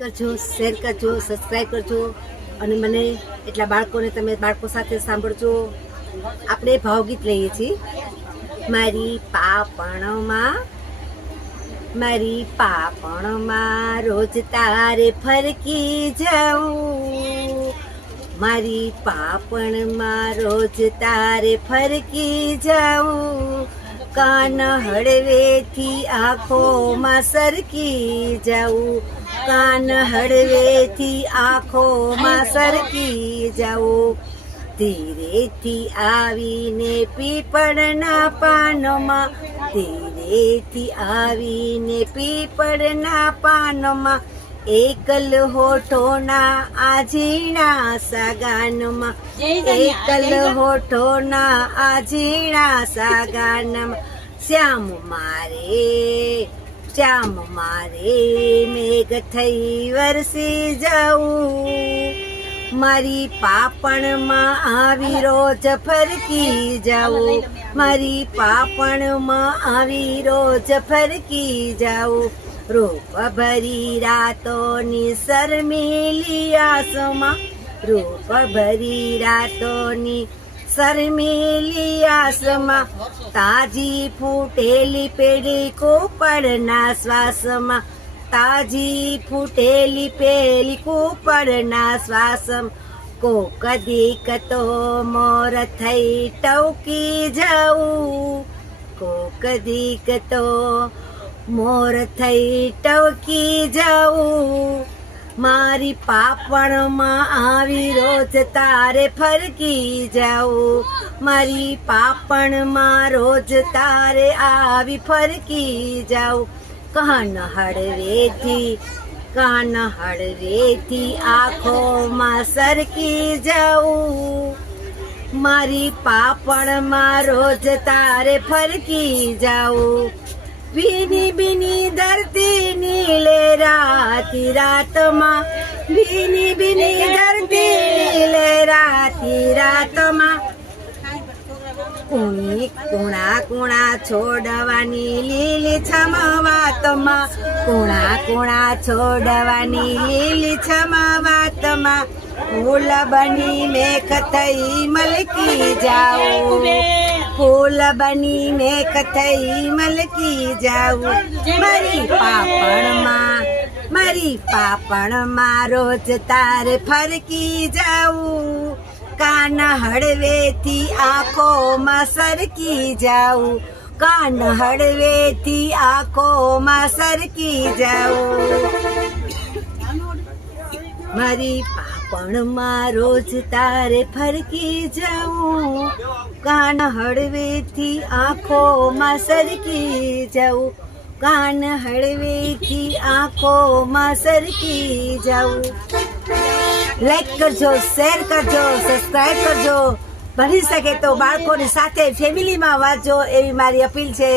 કરજો, શેર કરજો, સબસ્ક્રાઈબ કરજો અને મને એટલા બાળકોને તમે બાળકો સાથે સાંભળજો. આપણે ભાવગીત લઈએ છીએ. મારી પાપણમાં રોજ તારે ફરકી જાઉં, મારી પાપણમાં રોજ તારે ફરકી જાઉં, કાન હળવેથી આંખોમાં સરકી જાઉં, કાન હળવેથી આંખોમાં સરકી જાઉં, ધીરેથી આવીને પીપળના પાનમાં, ધીરેથી આવીને પીપળના પાનમાં, એકલ હોઠોના આઝીણા સાગાનમાં, એકલ હોઠોના આઝીણા સાગાનમાં, શ્યામ મારે મેઘ થઈ વરસી જાઉં, મારી પાપણમાં આવી રોજ ફરકી જાઉં, મારી પાપણમાં આવી રોજ ફરકી જાઉં, રૂપ ભરી રાતોની શર્મીલી આસમાં, રૂપ ભરી રાતોની શર્મીલી આસમાં, તાજી ફૂટેલી પેઢી કુપળના શ્વાસમાં, તાજી ફૂટેલી પેલી કુપળના શ્વાસમાં, કોક દીક તો મોર થઈ ટવકી જાઉં, કોક દીક તો મોર થઈ ટવકી જાઉં, મારી પાપણમાં આવી રોજ તારે ફરકી જાઉં, મારી પાપણમાં રોજ તારે આવી ફરકી જાઉં, કાન હળવેથી આંખોમાં સરકી જાઉં, મારી પાપણમાં રોજ તારે ફરકી જાઉં, ભીની ભીની ધરતી નીલે રાતી રાતમાં, ભીની ભીની ધરતી નીલે રાતી રાતમાં, કુણા છોડવાની લીલી છમ વાતમાં, કુણા છોડવાની લીલી છમ વાતમાં, ફૂલ બની મેઘ થઈ મલકી જાઉં, ફૂલ બની મેઘ થઈ મલકી જાઉં, મારી પાપણમાં રોજ તારે ફરકી જાઉં, કાન હળવેથી આંખોમાં સરકી જાઉં, કાન હળવેથી આંખોમાં સરકી જાઉં, મારી પાપણમાં રોજ તારે ફરકી જાઉં, કાન હળવેથી આંખોમાં સરકી જાઉં, કાન હળવેથી આંખોમાં સરકી જાઉં. લાઈક કરજો, શેર કરજો, સબસ્ક્રાઈબ કરજો. બની શકે તો બાળકોની સાથે ફેમિલીમાં વાંચજો એવી મારી અપીલ છે.